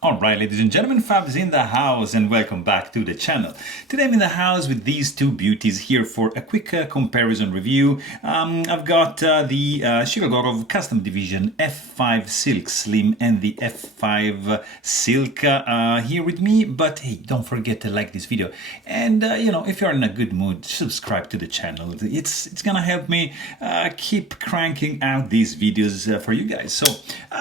Alright, ladies and gentlemen, Fab's in the house and welcome back to the channel. Today I'm in the house with these two beauties here for a quick comparison review. I've got the Shirogorov Custom Division F5 Silk Slim and the F5 Silk here with me, but hey, don't forget to like this video. And if you're in a good mood, subscribe to the channel. It's gonna help me keep cranking out these videos for you guys. So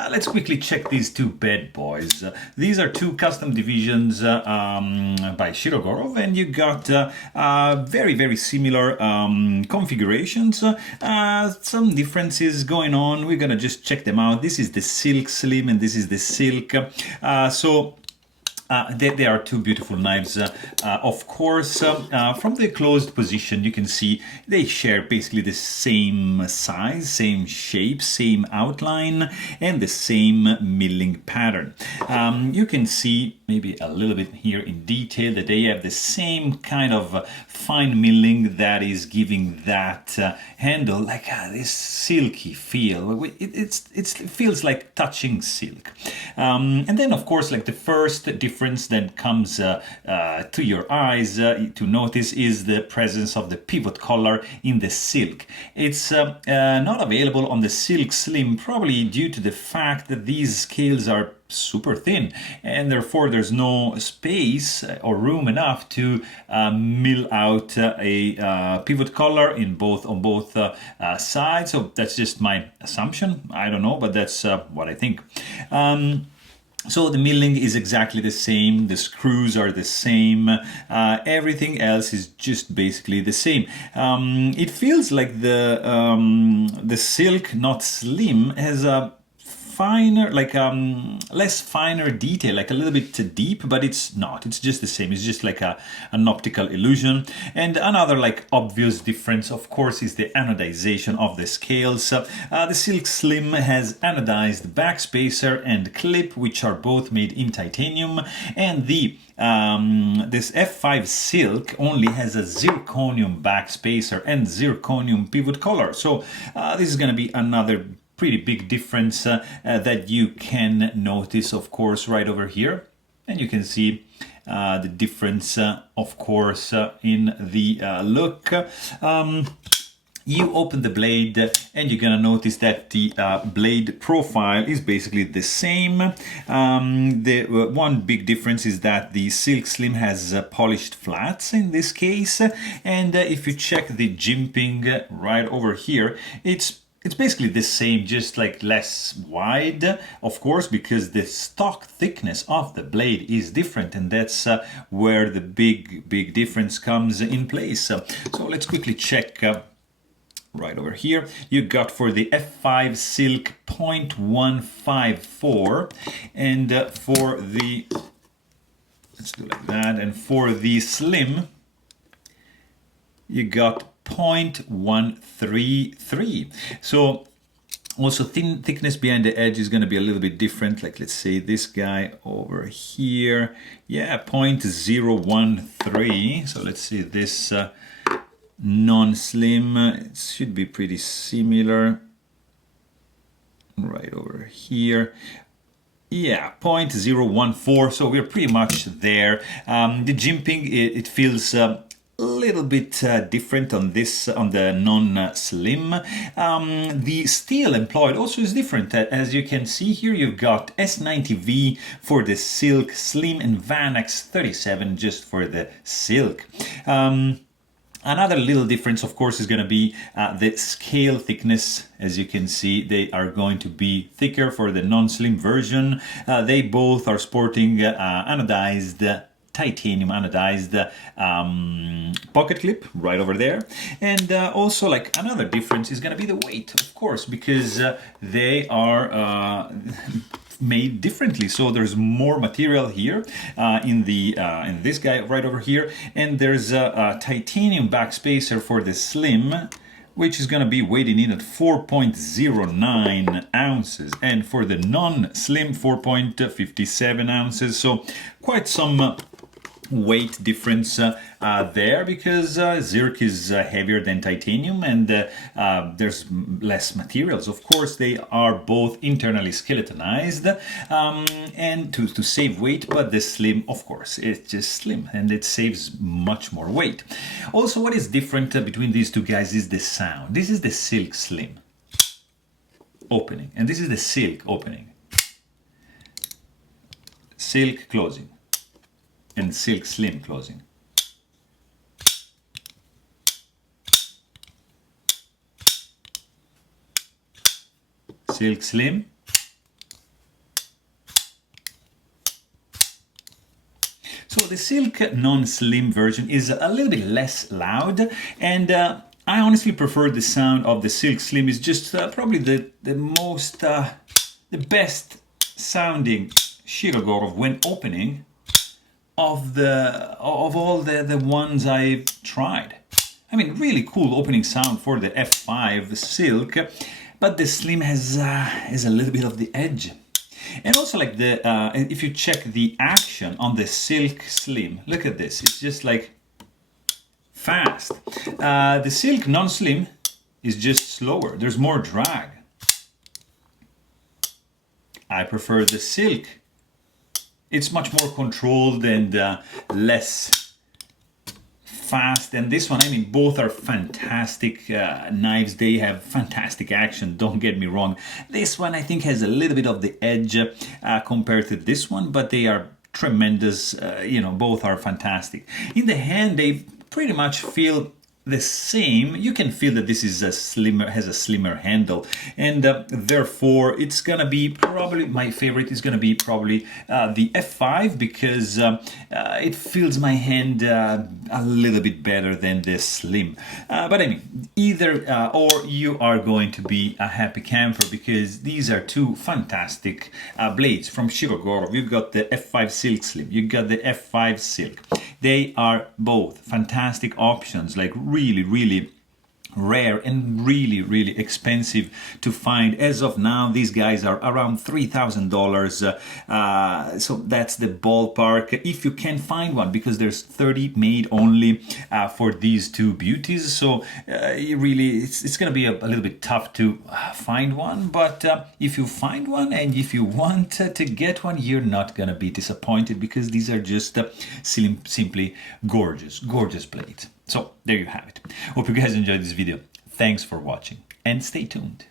let's quickly check these two bad boys. These are two custom divisions by Shirogorov, and you got very, very similar configurations. Some differences going on. We're gonna just check them out. This is the Silk Slim and this is the Silk. They are two beautiful knives. Of course, from the closed position, you can see they share basically the same size, same shape, same outline, and the same milling pattern. You can see maybe a little bit here in detail that they have the same kind of fine milling that is giving that handle like this silky feel. It feels like touching silk. And then, of course, like the first difference that comes to your eyes to notice is the presence of the pivot collar in the silk. It's not available on the Silk Slim, probably due to the fact that these scales are super thin and therefore there's no space or room enough to mill out a pivot collar on both sides. So that's just my assumption. I don't know, but that's what I think. So the milling is exactly the same, the screws are the same, everything else is just basically the same. It feels like the silk, not slim, has a finer, like less finer detail, like a little bit deep, but it's not. It's just the same. It's just like an optical illusion. And another like obvious difference, of course, is the anodization of the scales. The Silk Slim has anodized backspacer and clip, which are both made in titanium, and this F5 Silk only has a zirconium backspacer and zirconium pivot collar. So this is going to be another pretty big difference that you can notice, of course, right over here. And you can see the difference, of course, in the look. You open the blade and you're gonna notice that the blade profile is basically the same. The one big difference is that the Silk Slim has polished flats in this case, and if you check the jimping right over here, it's basically the same, just like less wide, of course, because the stock thickness of the blade is different, and that's where the big difference comes in place. So let's quickly check right over here. You got for the F5 Silk 0.154, and for the, let's do like that, and for the Slim, you got 0.133. So also thickness behind the edge is going to be a little bit different. Like let's say this guy over here, yeah, 0.013. So let's see this non-slim, it should be pretty similar right over here. Yeah, 0.014, so we're pretty much there. The jimping, it feels little bit different on this, on the non-slim. The steel employed also is different. As you can see here, you've got S90V for the Silk Slim and Vanax 37 just for the Silk. Another little difference, of course, is going to be the scale thickness. As you can see, they are going to be thicker for the non-slim version. They both are sporting anodized titanium anodized pocket clip right over there. And also, like, another difference is going to be the weight, of course, because they are made differently. So there's more material here in this guy right over here, and there's a titanium backspacer for the Slim, which is going to be weighted in at 4.09 ounces, and for the non-slim 4.57 ounces. So quite some weight difference there, because zirc is heavier than titanium, and there's less materials. Of course, they are both internally skeletonized and to save weight, but the slim, of course, it's just slim and it saves much more weight. Also, what is different between these two guys is the sound. This is the Silk Slim opening, and this is the Silk opening. Silk closing and Silk Slim closing. Silk Slim. So the Silk non-slim version is a little bit less loud, and I honestly prefer the sound of the Silk Slim. Is just probably the most, the best sounding Shirogorov when opening of all the ones I've tried. I mean, really cool opening sound for the F5 Silk, but the Slim has a little bit of the edge. And also, like if you check the action on the Silk Slim, look at this. It's just like fast. The Silk non-slim is just slower. There's more drag. I prefer the Silk. It's much more controlled and less fast. And this one, I mean, both are fantastic knives. They have fantastic action, don't get me wrong. This one, I think, has a little bit of the edge compared to this one, but they are tremendous. You know, both are fantastic. In the hand, they pretty much feel the same. You can feel that this is has a slimmer handle, and therefore it's gonna be probably my favorite. Is gonna be probably the F5, because it feels my hand a little bit better than the Slim. But I mean, either or, you are going to be a happy camper, because these are two fantastic blades from Shirogorov. You've got the F5 Silk Slim, you got the F5 Silk. They are both fantastic options, like really rare and really expensive to find. As of now, these guys are around $3,000, so that's the ballpark if you can find one, because there's 30 made only for these two beauties. So it's gonna be a little bit tough to find one, but if you find one and if you want to get one, you're not gonna be disappointed, because these are just simply gorgeous blades. So there you have it. Hope you guys enjoyed this video. Thanks for watching and stay tuned.